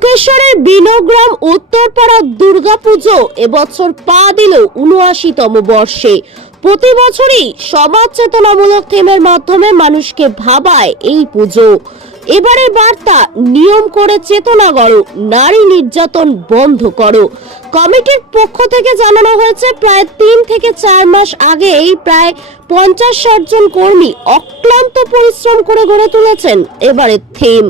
তারকেশ্বরের বিনগ্রাম উত্তরপাড়া দুর্গাপুজো এবছর পা দিল ৭৯তম বর্ষে। প্রতি বছরই সমাজ চেতনামূলক থিমের মাধ্যমে মানুষকে ভাবায় এই পুজো। এবারের বার্তা, নিয়ম করে চেতনা গড়ো, নারী নির্যাতন বন্ধ করো। কমিটির পক্ষ থেকে জানানো হয়েছে, প্রায় ৩ থেকে ৪ মাস আগেই প্রায় ৫০-৬০ জন কর্মী অক্লান্ত পরিশ্রম করে গড়ে তুলেছেন এবারের থিম।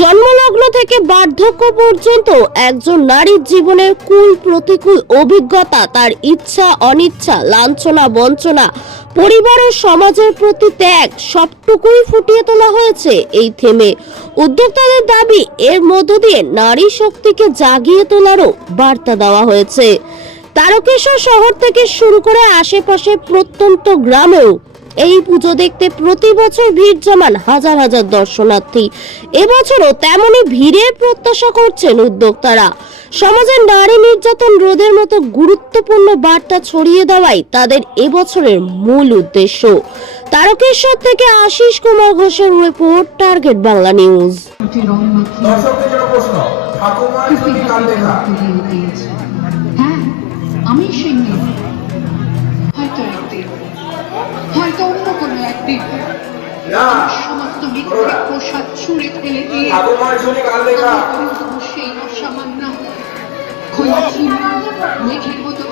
জন্মলগ্ন থেকে বার্ধক্য পর্যন্ত একজন নারীর জীবনের কুল প্রতিকূল অভিজ্ঞতা, তার ইচ্ছা অনিচ্ছা, লাঞ্ছনা বঞ্চনা, পরিবার ও সমাজের প্রতি ত্যাগ, সবটুকুই ফুটিয়ে তোলা হয়েছে এই থিমে। উদ্যোক্তাদের দাবি, এর মধ্য দিয়ে নারী শক্তিকে জাগিয়ে তোলারও বার্তা দেওয়া হয়েছে। তারকেশ্বর শহর থেকে শুরু করে আশেপাশে প্রত্যন্ত গ্রামেও এই পুজো দেখতে প্রতি বছর ভিড় জমান হাজার হাজার দর্শনার্থী। এবছরও তেমনই ভিড়ের প্রত্যাশা করছেন উদ্যোক্তারা। সমাজের নারী নির্যাতন রোধের মতো গুরুত্বপূর্ণ বার্তা ছড়িয়ে দেওয়াই তাদের এবছরের মূল উদ্দেশ্য। তারকেশ্বর থেকে আশিস কুমার ঘোষের রিপোর্ট, টার্গেট বাংলা নিউজ। আমি সেই মেয়ে, হয়তো অন্য কোনো একদিন সমস্ত মিথ্যে প্রসাদ ছুঁড়ে ফেলে দিয়ে সেই অসামান্য মেঘের মতো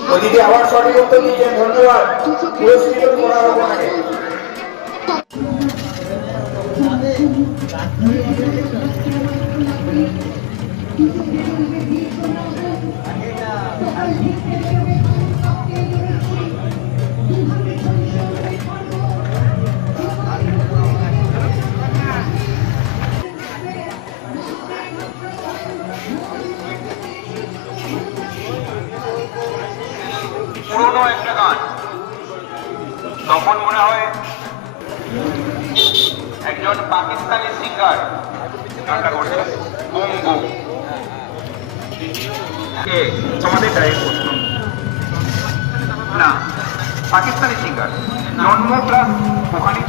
পুরনো একটা গান, তখন মনে হয় একজন পাকিস্তানি সিঙ্গার গানটা করছে বুম বুম। তোমাদের ডাইরেক্ট প্রশ্ন না, পাকিস্তানি সিঙ্গার, জন্ম প্লাস ওখানে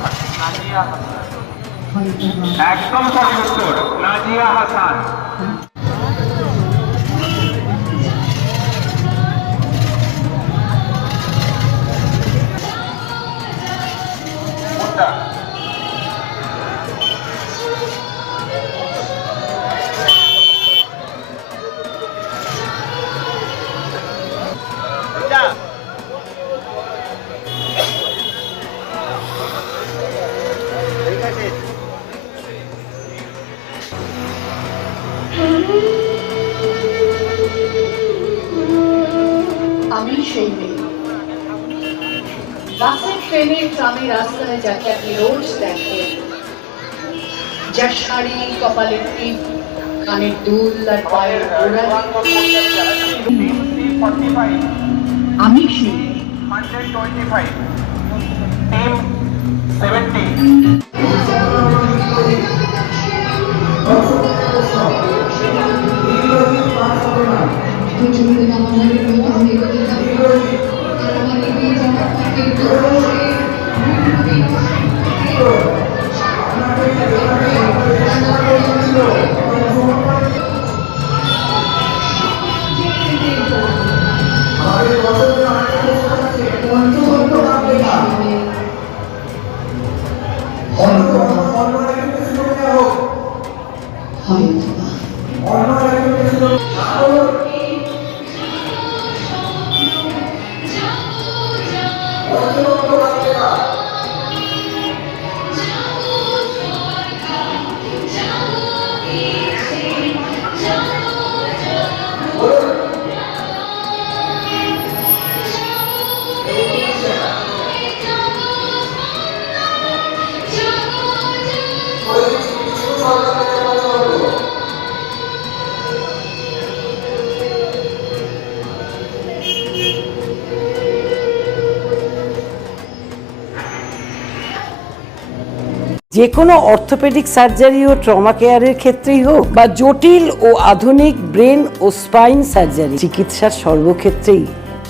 একদম সঠিক উত্তর, নাজিয়া হাসান। আমি সেই মেয়ে, বাসে ট্রেনে ট্রামে রাস্তায় যাকে আপনি রোজ দেখেন, যার শাড়ি, কপালের টিপ, কানের দুল আর পায়ের গোড়া। আমি সেই মেয়ে। 125 টিম 70। যে কোনো অর্থোপেডিক সার্জারি ও ট্রমা কেয়ারের ক্ষেত্রেই হোক বা জটিল ও আধুনিক ব্রেন ও স্পাইন সার্জারি, চিকিৎসার সর্বক্ষেত্রেই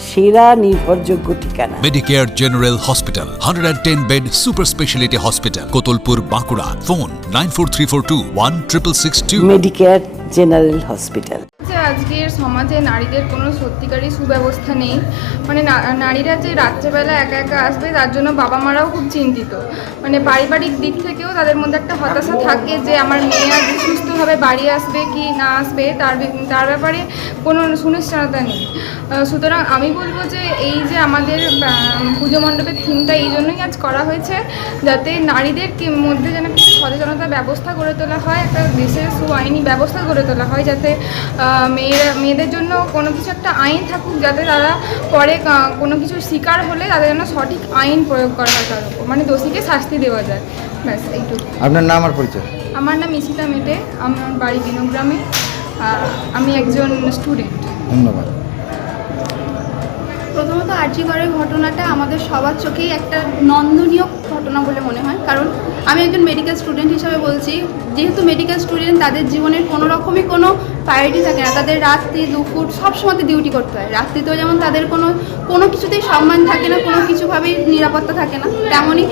সেরা নির্ভরযোগ্য ঠিকানা। Medicare general hospital, 110 bed super speciality hospital, Kotulpur, Bankura. Phone 9434216662। Medicare general hospital. যে আজকের সমাজে নারীদের কোনো সত্যিকারই সুব্যবস্থা নেই, মানে নারীরা যে রাত্রেবেলা একা একা আসবে তার জন্য বাবা মারাও খুব চিন্তিত। মানে পারিবারিক দিক থেকেও তাদের মধ্যে একটা হতাশা থাকে যে আমার মেয়ে আজ সুস্থভাবে বাড়ি আসবে কি না আসবে তার ব্যাপারে কোনো সুনিশ্চয়তা নেই। সুতরাং আমি বলবো যে এই যে আমাদের পুজো মণ্ডপের থিমটা এই জন্যই আজ করা হয়েছে, যাতে নারীদের মধ্যে যেন একটা সচেতনতার ব্যবস্থা গড়ে তোলা হয়, একটা বিশেষ আইনি ব্যবস্থা গড়ে তোলা হয়, যাতে মেয়েদের জন্য কোনো কিছু একটা আইন থাকুক, যাতে তারা পরে কোনো কিছুর শিকার হলে তাদের জন্য সঠিক আইন প্রয়োগ করা হয় তার উপর, মানে দোষীকে শাস্তি দেওয়া যায়। ব্যাস এইটুকু। আপনার নাম আর পরিচয়? আমার নাম ইশিতা মেটে, আমার বাড়ি বিনোগ্রামে, আমি একজন স্টুডেন্ট। ধন্যবাদ। প্রথমত আরজি করের ঘটনাটা আমাদের সবার চোখেই একটা নন্দনীয় ঘটনা বলে মনে হয়, কারণ আমি একজন মেডিকেল স্টুডেন্ট হিসাবে বলছি, যেহেতু মেডিকেল স্টুডেন্ট তাদের জীবনের কোনো রকমই কোনো প্রায়োরিটি থাকে না, তাদের রাত্রি দুপুর সব সময়তে ডিউটি করতে হয়। রাত্রিতেও যেমন তাদের কোনো কিছুতেই সম্মান থাকে না, কোনো কিছুভাবেই নিরাপত্তা থাকে না, তেমনই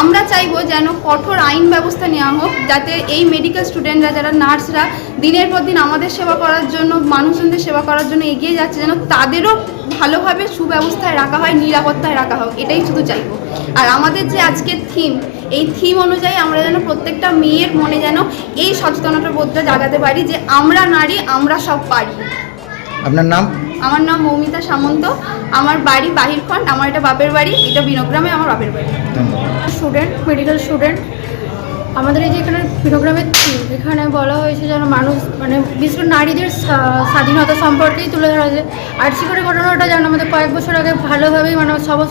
আমরা চাইবো যেন কঠোর আইন ব্যবস্থা নেওয়া হোক, যাতে এই মেডিকেল স্টুডেন্টরা, যারা নার্সরা দিনের পর দিন আমাদের সেবা করার জন্য, মানুষজনদের সেবা করার জন্য এগিয়ে যাচ্ছে, যেন তাদেরও ভালোভাবে সুব্যবস্থায় রাখা হয়, নিরাপত্তায় রাখা হোক, এটাই শুধু চাইবো। আর আমাদের যে আজকের থিম, এই থিম অনুযায়ী আমরা যেন প্রত্যেকটা মেয়ের মনে যেন এই সচেতনতার বোধটা জাগাতে পারি যে আমরা নারী, আমরা সব পারি। আপনার নাম? আমার নাম মৌমিতা সামন্ত, আমার বাড়ি বাহিরখন্ড, আমার এটা বাপের বাড়ি, এটা বিনোগ্রামে আমার বাপের বাড়ি। Student, medical student. আমাদের এই যে এখানে বিনোগ্রামের থিম, এখানে বলা হয়েছে যেন মানুষ, মানে বিশেষ করে নারীদের স্বাধীনতা সম্পর্কেই তুলে ধরা যায়। আরজি করে ঘটনাটা যেন আমাদের কয়েক বছর আগে ভালোভাবেই মানে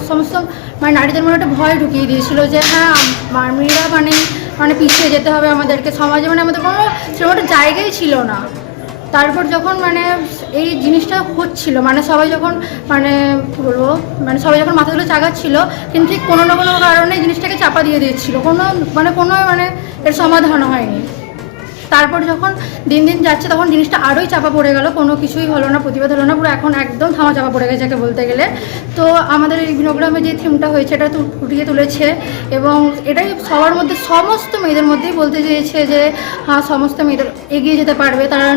সমস্ত মানে নারীদের মনে একটা ভয় ঢুকিয়ে দিয়েছিল যে হ্যাঁ মেয়েরা মানে পিছিয়ে যেতে হবে আমাদেরকে, সমাজে মানে আমাদের কোনো সেরকম একটা জায়গাই ছিল না। তারপর যখন মানে এই জিনিসটা হচ্ছিল, মানে সবাই যখন মানে কী বলবো, মানে সবাই যখন মাথাগুলো চাগাচ্ছিল, কিন্তু ঠিক কোনো না কোনো কারণে জিনিসটাকে চাপা দিয়ে দিচ্ছিল, কোনো এর সমাধান হয়নি। তারপর যখন দিন দিন যাচ্ছে তখন জিনিসটা আরোই চাপা পড়ে গেল, কোনো কিছুই হলো না, প্রতিবাদ হলো না, পুরো এখন একদম থামা চাপা পড়ে গেছে একে বলতে গেলে। তো আমাদের এই বিনোগ্রামে যে থিমটা হয়েছে এটা ফুটিয়ে তুলেছে, এবং এটাই সবার মধ্যে, সমস্ত মেয়েদের মধ্যেই বলতে চেয়েছে যে হ্যাঁ সমস্ত মেয়েদের এগিয়ে যেতে পারবে, তারা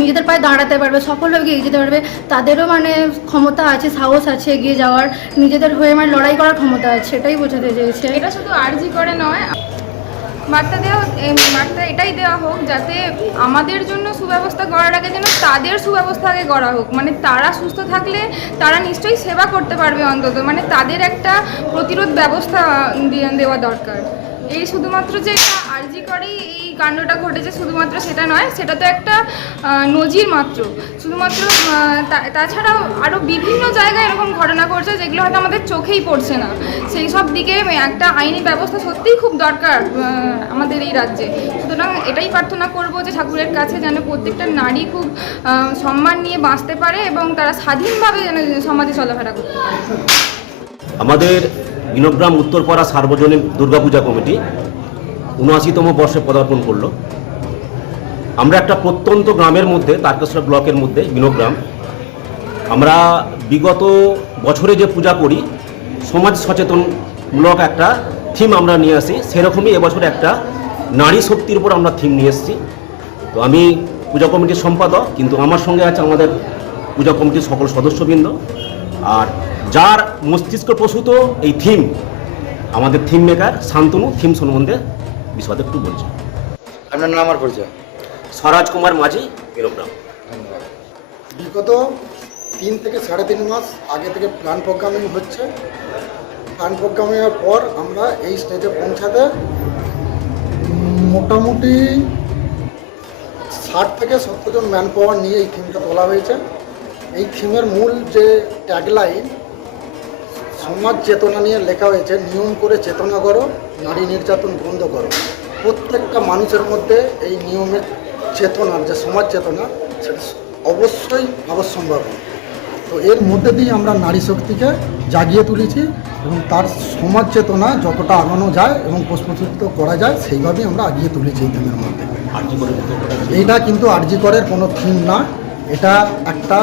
নিজেদের পায়ে দাঁড়াতে পারবে, সফলভাবে এগিয়ে যেতে পারবে, তাদেরও মানে ক্ষমতা আছে, সাহস আছে এগিয়ে যাওয়ার, নিজেদের হয়ে মানে লড়াই করার ক্ষমতা আছে, এটাই বোঝাতে চেয়েছে। এটা শুধু আরজি করে নয়, বার্তা এটাই দেওয়া হোক যাতে আমাদের জন্য সুব্যবস্থা করার আগে যেন তাদের সুব্যবস্থা আগে করা হোক, মানে তারা সুস্থ থাকলে তারা নিশ্চয়ই সেবা করতে পারবে, অন্তত মানে তাদের একটা প্রতিরোধ ব্যবস্থা দেওয়া দরকার। এই শুধুমাত্র যে এটা আরজি করেই এই কাণ্ডটা ঘটেছে শুধুমাত্র সেটা নয়, সেটা তো একটা নজির মাত্র, শুধুমাত্র তাছাড়াও আরও বিভিন্ন জায়গায় এরকম ঘটনা ঘটছে যেগুলো হয়তো আমাদের চোখেই পড়ছে না। সেই সব দিকে একটা আইনি ব্যবস্থা সত্যিই খুব দরকার আমাদের এই রাজ্যে। সুতরাং এটাই প্রার্থনা করব যে ঠাকুরের কাছে যেন প্রত্যেকটা নারী খুব সম্মান নিয়ে বাঁচতে পারে এবং তারা স্বাধীনভাবে যেন সমাজে চলাফেরা করতে পারে। আমাদের বিনোগ্রাম উত্তরপাড়া সার্বজনীন দুর্গাপূজা কমিটি ৭৯তম বর্ষে পদার্পণ করলো। আমরা একটা প্রত্যন্ত গ্রামের মধ্যে, তারকেশ্বর ব্লকের মধ্যে বিনোগ্রাম, আমরা বিগত বছরে যে পূজা করি সমাজ সচেতনমূলক একটা থিম আমরা নিয়ে আসি, সেরকমই এবছর একটা নারী শক্তির উপর আমরা থিম নিয়ে এসেছি। তো আমি পূজা কমিটির সম্পাদক, কিন্তু আমার সঙ্গে আছে আমাদের পূজা কমিটির সকল সদস্যবৃন্দ, আর যার মস্তিষ্ক প্রসূত এই থিম আমাদের থিম মেকার শান্তনু। থিম সম্বন্ধে বিশদে একটু বলছি। আপনার নাম আর পরিচয়? স্বরাজ কুমার মাঝি, বিনোগ্রাম। বিগত 3 থেকে 3.5 মাস আগে থেকে প্ল্যান প্রোগ্রামিং হচ্ছে। প্ল্যান প্রোগ্রামিংয়ের পর আমরা এই স্টেজে পৌঁছাতে মোটামুটি 60 থেকে 70 জন ম্যান পাওয়ার নিয়ে এই থিমটা তোলা হয়েছে। এই থিমের মূল যে ট্যাগলাইন সমাজ চেতনা নিয়ে লেখা হয়েছে, নিয়ম করে চেতনা করো, নারী নির্যাতন বন্ধ করো। প্রত্যেকটা মানুষের মধ্যে এই নিয়মের চেতনার যে সমাজ চেতনা সেটা অবশ্যই অবশ্যম্ভাব। তো এর মধ্যে দিয়ে আমরা নারী শক্তিকে জাগিয়ে তুলেছি এবং তার সমাজ চেতনা যতটা আগানো যায় এবং প্রস্ফুটিত করা যায় সেইভাবেই আমরা আগিয়ে তুলেছি এই থিমের মধ্যে। এইটা কিন্তু আরজি করের কোনো থিম না, এটা একটা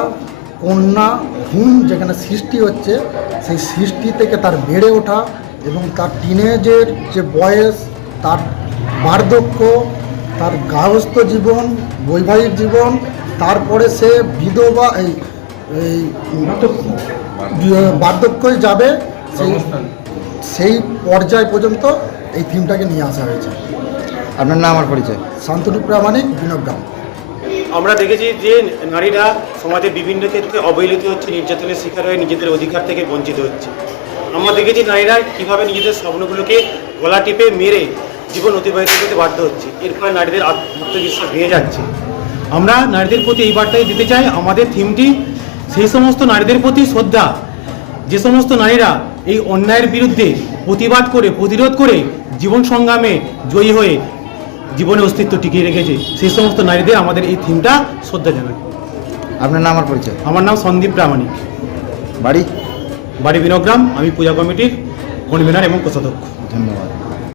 কন্যা ভ্রূণ যেখানে সৃষ্টি হচ্ছে, সেই সৃষ্টি থেকে তার বেড়ে ওঠা এবং তার টিনেজের যে বয়স, তার বার্ধক্য, তার গার্হস্থ্য জীবন, বৈবাহিক জীবন, তারপরে সে বিধবা এই বার্ধক্যই যাবে, সেই পর্যায় পর্যন্ত এই থিমটাকে নিয়ে আসা হয়েছে। আপনার নাম আর পরিচয়? শান্তনু প্রামাণিক, বিনোগ্রাম। আমরা দেখেছি যে নারীরা সমাজে বিভিন্ন ক্ষেত্রে অবহেলিত হচ্ছে, নির্যাতনের শিকার হয়ে নিজেদের অধিকার থেকে বঞ্চিত হচ্ছে। আমরা দেখেছি নারীরা কীভাবে নিজেদের স্বপ্নগুলোকে গলা টিপে মেরে জীবন অতিবাহিত করতে বাধ্য হচ্ছে, এর ফলে নারীদের আত্মবিশ্বাস ভেঙে যাচ্ছে। আমরা নারীদের প্রতি এই বার্তাই দিতে চাই, আমাদের থিমটি সেই সমস্ত নারীদের প্রতি শ্রদ্ধা, যে সমস্ত নারীরা এই অন্যায়ের বিরুদ্ধে প্রতিবাদ করে, প্রতিরোধ করে জীবন সংগ্রামে জয়ী হয়ে জীবনে অস্তিত্ব টিকিয়ে রেখেছে, সেই সমস্ত নারীদের আমাদের এই থিমটা শ্রদ্ধা জানায়। আপনার নাম আর পরিচয়? আমার নাম সন্দীপ প্রামাণিক, বাড়ি? বাড়ি বিনোগ্রাম। আমি পূজা কমিটির কনভেনার এবং কোষাধ্যক্ষ। ধন্যবাদ।